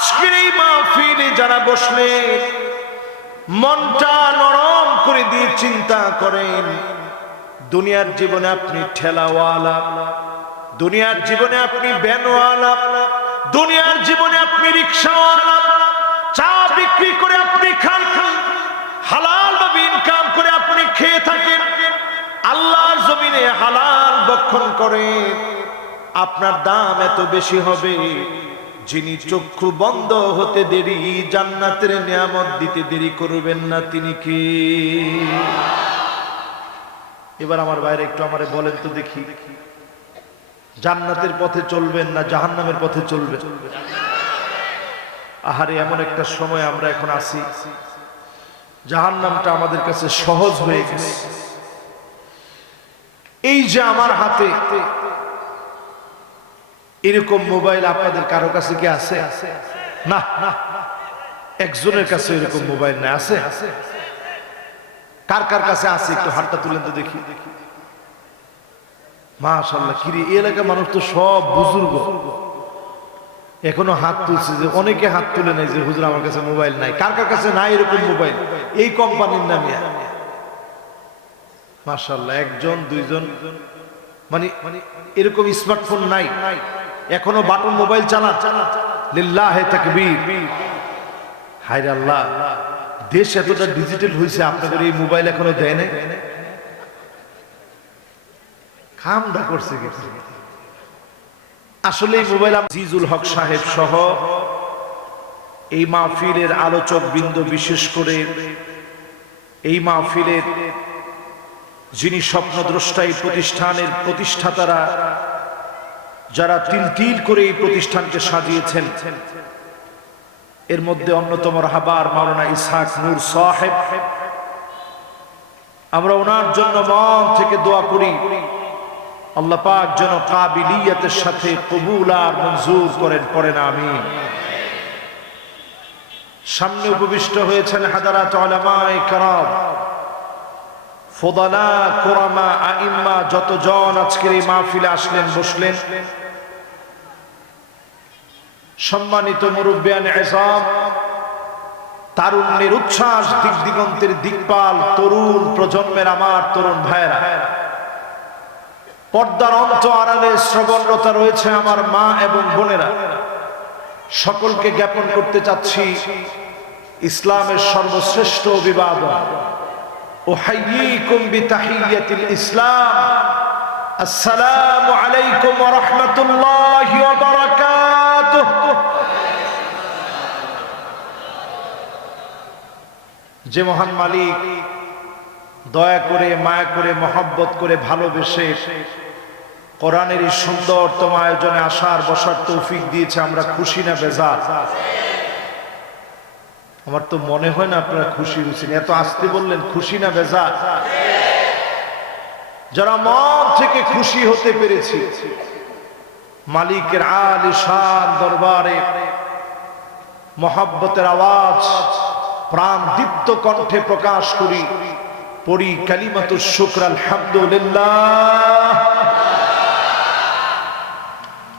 আজকের এই মাহফিলে যারা বসলেন, মনটা নরম করে দিয়ে চিন্তা করেন, দুনিয়ার জীবনে আপনি ঠেলাওয়ালা, দুনিয়ার জীবনে আপনি ভ্যানওয়ালা, দুনিয়ার জীবনে আপনি রিকশাওয়ালা, চা বিক্রি করে আপনি খান, হালাল ভাবে ইনকাম করে আপনি খেয়ে থাকেন, আল্লাহর জমিনে হালাল ভক্ষণ করেন, আপনার দাম এত বেশি হবে, যিনি চক্ষু বন্ধ হতে দেরি জান্নাতের নিয়ামত দিতে দেরি করবেন না, তিনি কি? এবার আমার বাইরে একটু আমারে বলেন তো দেখি, জান্নাতের পথে চলবেন না জাহান্নামের পথে চলবেন? আহারে, এমন একটা সময় আমরা এখন আছি, জাহান্নামটা আমাদের কাছে সহজ হয়ে গেছে। এই যে আমার হাতে এরকম মোবাইল, আপনাদের কারো কাছে কি আছে? না, একজনের কাছে এরকম মোবাইল না, আছে? কার কার কাছে আছে একটু হাতটা তুলেন তো দেখি। মাশাআল্লাহ, কিরে এই এলাকার মানুষ তো সব বুজুর্গ, এখনো হাত তুলছে, যে অনেকে হাত তুলে নাই যে হুজুর আমার কাছে মোবাইল নাই। কার কার কাছে নাই এরকম মোবাইল এই কোম্পানির নামে? মাশাআল্লাহ, একজন দুইজন, মানে এরকম স্মার্টফোন নাই, এখনো বাটন মোবাইল চালান। লিল্লাহে তাকবীর। হায় রে আল্লাহ, দেশ এতটা ডিজিটাল হয়েছে, আপনাদের এই মোবাইল এখনো দেয় নাই? কামটা করছে কিছু। আসলে এই মোবাইল আজিজুল হক সাহেব সহ এই মাহফিলের আলোচক বৃন্দ, বিশেষ করে এই মাহফিলের যিনি স্বপ্নদ্রষ্টা, এই প্রতিষ্ঠানের প্রতিষ্ঠাতারা, যারা তিল তিল করে এই প্রতিষ্ঠানকে সাজিয়েছেন, এর মধ্যে অন্যতম রাহবার মাওলানা ইসহাক নূর সাহেব, আমরা ওনার জন্য মন থেকে দোয়া করি, আল্লাহ পাক যেন কাবিলিয়তের সাথে কবুল আর মঞ্জুর করেন, পড়েন আমিন। সামনে উপবিষ্ট হয়েছেন হাদারাত উলামায়ে কেরাম, ফুদালা, কুরামা, আইম্মা, যতজন আজকের এই মাহফিলে আসলেন বসলেন, সম্মানিত মুরব্বিয়ান ইজাম, তারুণ্যের উচ্ছ্বাস, দিক দিগন্তের দিকপাল, তরুণ প্রজন্মের আমার তরুণ ভাইরা, পর্দার অন্ত আড়ালে শ্রবণরতা রয়েছে আমার মা এবং বোনেরা, সকলকে জ্ঞাপন করতে চাচ্ছি ইসলামের সর্বশ্রেষ্ঠ অভিবাদন, উহাইয়িকুম বিতাহিয়্যাতিল ইসলাম, আসসালামু আলাইকুম ওয়া রাহমাতুল্লাহি ওয়া বারাকাতুহু। যে মহান মালিক দয়া করে, মায়া করে, মহব্বত করে, ভালোবেসে কোরআনের এই সুন্দরতম আয়োজনে আসার বসার তৌফিক দিয়েছে, আমরা খুশি না বেজার? আমার তো মনে হয় না আপনারা খুশি হয়েছেন, এত আসতে বললেন, খুশি না বেজার? যারা মন থেকে খুশি হতে পেরেছি, মালিকের আলিশান দরবারে মহব্বতের আওয়াজ প্রাণ দীপ্ত কণ্ঠে প্রকাশ করি, পড়ি কালিমাতুশ শুকর আলহামদুলিল্লাহ।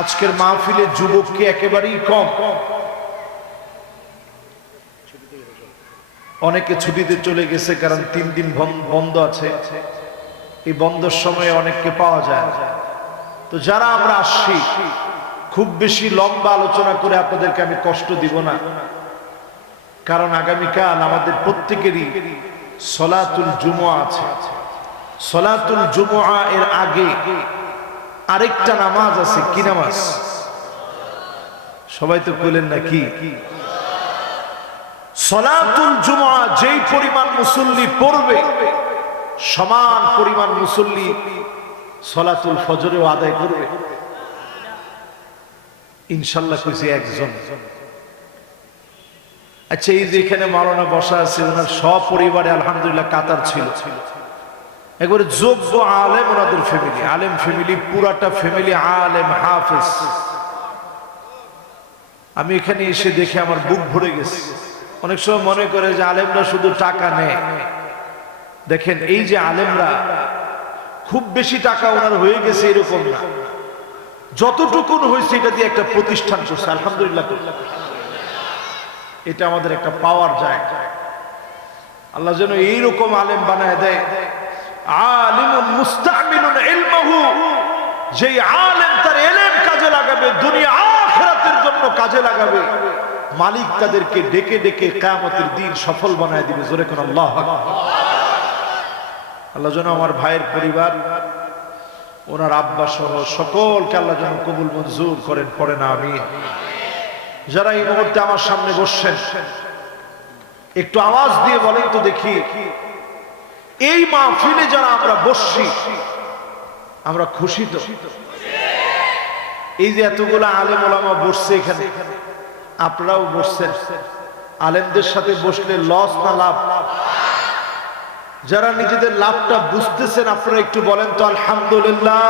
আজকের মাহফিলে যুবক কি একেবারেই কম? অনেকে ছুটিতে চলে গেছে, কারণ 3 দিন বন্ধ আছে, এই বন্ধের সময়ে অনেককে পাওয়া যায়। তো যারা আমরা আসছি, খুব বেশি লম্বা আলোচনা করে আপনাদেরকে আমি কষ্ট দিব না, কারণ আগামীকাল আমাদের প্রত্যেকেরই সলাতুল জুমুআ আছে। সলাতুল জুমুআ এর আগে আরেকটা নামাজ আছে। কি নামাজ? সবাই তো বলেন না কি? সলাতুল জুমুআ যেই পরিমাণ মুসল্লি পড়বে, সমান পরিমাণ মুসল্লি সলাতুল ফজরেও আদায় করবে ইনশাআল্লাহ। কইছি একজন। আচ্ছা, এই যে এখানে মাওলানা বসা আছে, ওনার সব পরিবারে আলহামদুলিল্লাহ কাতার ছিল, একবারে যোগ্য আলেম, ওনাদের ফ্যামিলি আলেম ফ্যামিলি, পুরাটা ফ্যামিলি আলেম হাফেজ। আমি এখানে এসে দেখে আমার বুক ভরে গেছে। অনেক সময় মনে করে যে আলেমরা শুধু টাকা নেয়, দেখেন এই যে আলেমরা, খুব বেশি টাকা ওনার হয়ে গেছে এরকম না, যতটুকুন হয়েছে এটা দিয়ে একটা প্রতিষ্ঠান করছে, আলহামদুলিল্লাহ। এটা আমাদের একটা পাওয়ার জায়গা। আল্লাহ যেন এইরকম আলেম বানায় দেয়, আলিমুন মুস্তামিলুন ইলমাহু, যেই আলেম তার ইলম কাজে লাগাবে, দুনিয়া আখিরাতের জন্য কাজে লাগাবে, মালিক তাদেরকে ডেকে ডেকে কিয়ামতের দিন সফল বানায় দিবে। জোরে কোন আল্লাহু আকবার। আল্লাহ যেন আমার ভাইয়ের পরিবার, ওনার আব্বা সহ সকলকে আল্লাহ যেন কবুল মঞ্জুর করেন, পড়েন আমিন। যারা এই মুহূর্তে আমার সামনে বসছেন, একটু আওয়াজ দিয়ে বলেন তো দেখি, এই মাহফিলে যারা আমরা বসছি, আমরা খুশি তো? এই যে এতগুলো আলেম ওলামা বসছে এখানে, আপনারাও বসছেন, আলেমদের সাথে বসলে লস না লাভ? যারা নিজেদের লাভটা বুঝতেছেন আপনারা একটু বলেন তো আলহামদুলিল্লাহ,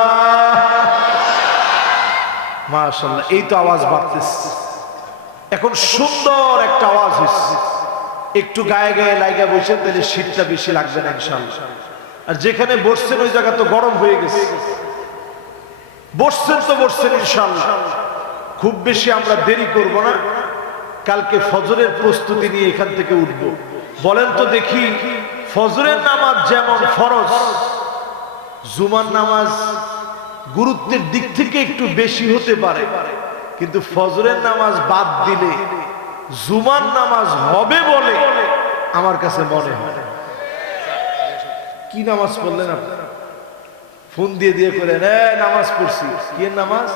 মাশাআল্লাহ। এই তো আওয়াজ বাড়তেছে, এখন সুন্দর একটা আওয়াজ হচ্ছে। একটু গায়ে গায়ে লাগা বসে তাহলে শীতটা বেশি লাগবে না ইনশাআল্লাহ। আর যেখানে বসছেন ওই জায়গা তো গরম হয়ে গেছে, বসছেন তো বসছেন ইনশাআল্লাহ। খুব বেশি আমরা দেরি করব না, কালকে ফজরের প্রস্তুতি নিয়ে এখান থেকে উঠব। বলেন তো দেখি, ফজরের নামাজ যেমন ফরজ, জুমার নামাজ গুরুত্বের দিক থেকে একটু বেশি হতে পারে, কিন্তু ফজরের নামাজ বাদ দিলে জুমার নামাজ হবে বলে আমার কাছে মনে হয়। কি নামাজ পড়লেন আপনারা? ফোন দিয়ে দিয়ে করে নামাজ পড়ছি। কি নামাজ?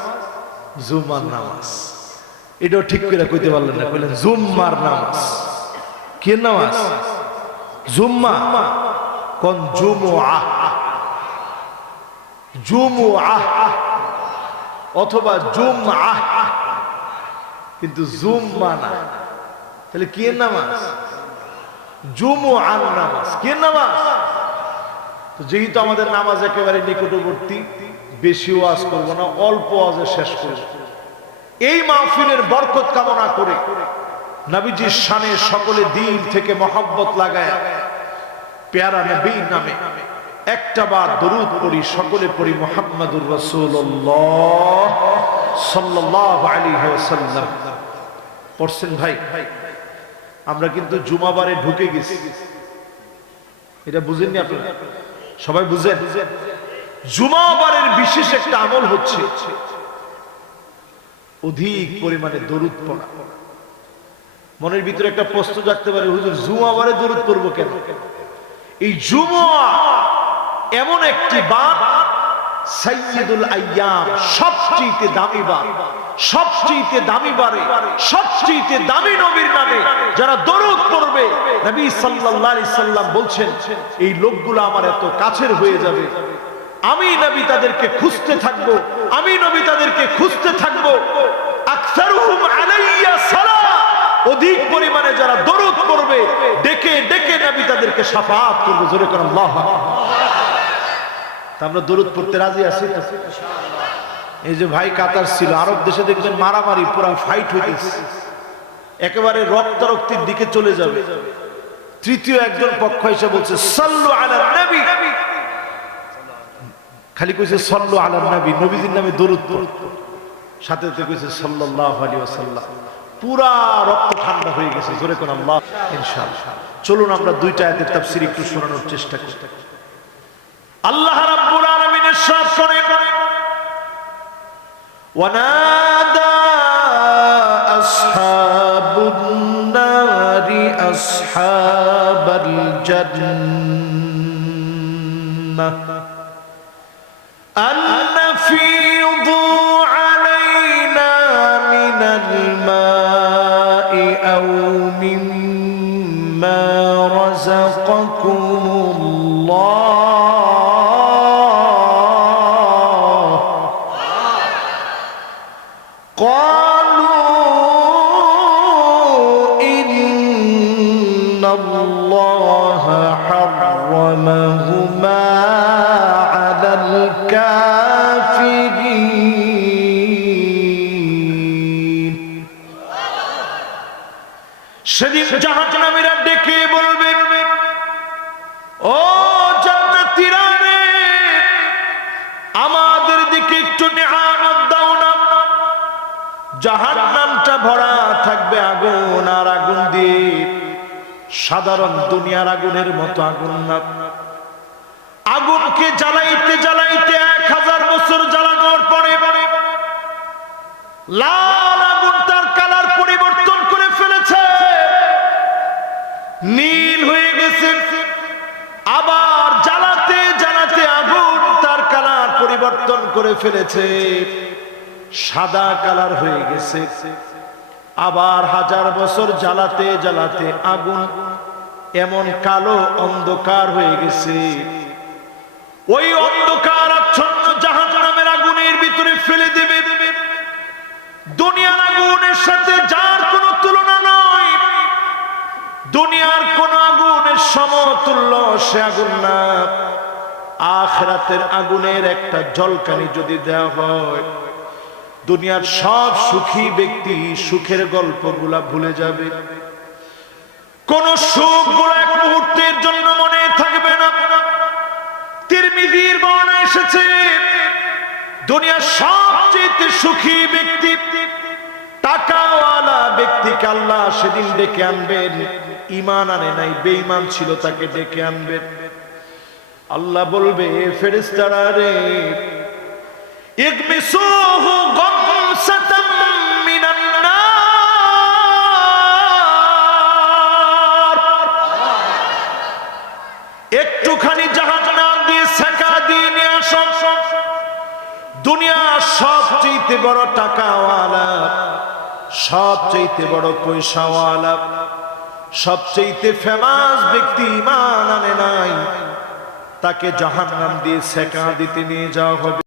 জুমার নামাজ। এটাও ঠিক করে কইতে পারলেন না, কইলেন জুম্মার নামাজ। কি নামাজ? জুম্মা। কোন জুমুআহ? জুমুআহ অথবা জুমআহ, কিন্তু জুম্মা না। তাহলে কি নামাজ? জুমুআর নামাজ। কি নামাজ? তো যেহেতু আমাদের নামাজ একেবারে নিকটবর্তী, বেশি ওয়াজ করবো না, অল্প ওয়াজে শেষ করব। এই মাহফিলের বরকত কামনা করে নবীজির শানে সকলে দিল থেকে মহব্বত লাগায় পেয়ারা নবীর নামে একটা বার দরুদ পড়ি, সকলে পড়ি মুহাম্মাদুর রাসূলুল্লাহ সাল্লাল্লাহু আলাইহি ওয়াসাল্লাম। পড়ছেন ভাই? আমরা কিন্তু জুমাবারে ঢুকে গেছি, এটা বুঝেননি আপনারা? সবাই বুঝেন? জুমাবারের বিশেষ একটা আমল হচ্ছে অধিক পরিমাণে দরুদ পড়া। মনের ভিতরে একটা প্রশ্ন জাগতে পারে, হুজুর জুমাবারে দরুদ পড়বো কেন? এই জুমা এমন একটি বার, সাইয়্যিদুল আইয়াম, সবচেয়ে দামি বার, সবচেয়ে দামি বারে, সবচেয়ে দামি নবীর নামে যারা দরুদ পড়বে, নবী সাল্লাল্লাহু আলাইহি সাল্লাম বলছেন এই লোকগুলো আমার এত কাছের হয়ে যাবে, আমি নবী তাদেরকে খুঁজতে থাকবো, আমি নবী তাদেরকে খুঁজতে থাকবো। আকসারুহুম আলাইয়া সালাহ, অধিক পরিমাণে যারা দরুদ পড়বে, ডেকে ডেকে নবী তাদেরকে শাফাআত করবে। জোরে করে আল্লাহু আকবার। আমরা দরুদ পড়তে রাজি আছি তো? এই যে ভাই কাতার ছিল, আরব দেশে দেখবেন মারামারি, পুরা ফাইট হইতেছে, একেবারে রক্তারক্তির দিকে চলে যাবে। তৃতীয় একজন পক্ষ এসে বলছে সাল্লু আলা নবী, খালি কইছে সাল্লু আলা নবী, নবীজির নামে দরুদ পড়ো, সাথে সাথে কইছে সাল্লাল্লাহু আলাইহি ওয়াসাল্লাম। পুরা রক্ত ঠান্ডা হয়ে গেছে। জোরে কোন আল্লাহ। ইনশাআল্লাহ চলুন আমরা দুইটা আয়াতের তাফসীর একটু শোনানোর চেষ্টা করি। আল্লাহ রাব্বুল আলামিন ইরশাদ করেন, ওয়ানাদা আসহাবুন নারি আসহাবাল জান্নাহ আনফিদু আলাইনা মিনাল মাই আও মিম্মা রাযাকাকুমুল্লাহ সেদিন জাহান্নামীরা ডেকে বলবে, ও জান্নাতীরা, আমাদের দিকে একটু নিয়ামত দাও না। জাহান্নামটা ভরা থাকবে আগুন, আর আগুন দিয়ে সাধারণ দুনিয়ার আগুনের মতো আগুন না। আগুনকে জ্বালাইতে জ্বালাইতে 1000 বছর জ্বালানোর পরে লাল আগুন তার কালার পরিবর্তন করে ফেলেছে, নীল হয়ে গেছে। আবার জ্বালাতে জ্বালাতে আগুন তার কালার পরিবর্তন করে ফেলেছে, সাদা কালার হয়ে গেছে। আবার 1000 বছর জ্বালাতে জ্বালাতে আগুন এমন কালো অন্ধকার হয়ে গেছে, ওই অন্ধকার আচ্ছন্ন জাহান্নামের আগুনের ভিতরে ফেলে দেবে। দুনিয়ার আগুনের সাথে যার কোনো তুলনা নয়, দুনিয়ার কোন আগুনের সমতুল্য সে আগুন না। আখিরাতের আগুনের একটা ঝলকানি যদি দেওয়া হয়, দুনিয়ার সব সুখী ব্যক্তি সুখের গল্পগুলা ভুলে যাবে, কোন সুখগুলো এক মুহূর্তের জন্য মনে থাকবে না। তিরমিজির বর্ণনা এসেছে, দুনিয়ার সবচেয়ে সুখী ব্যক্তি, টাকাওয়ালা ব্যক্তিকে আল্লাহ সেদিন ডেকে আনবেন। ঈমান আনে নাই, বেঈমান ছিল, তাকে ডেকে আনবেন। আল্লাহ বলবে, ফেরেশতারা রে, ইগমিসুহু গামসাতাম মিনান নার, একটুখানি জাহান্নাম দিয়ে সেকা দিয়ে নিয়ে আসো। দুনিয়ার সবচেয়ে বড় টাকাওয়ালা, সবচেয়ে বড় পয়সাওয়ালা, সবচেয়ে ফেমাস ব্যক্তি ঈমান আনে নাই, তাকে জাহান্নাম দিয়ে সেকা দিতে নিয়ে যাওয়া হবে।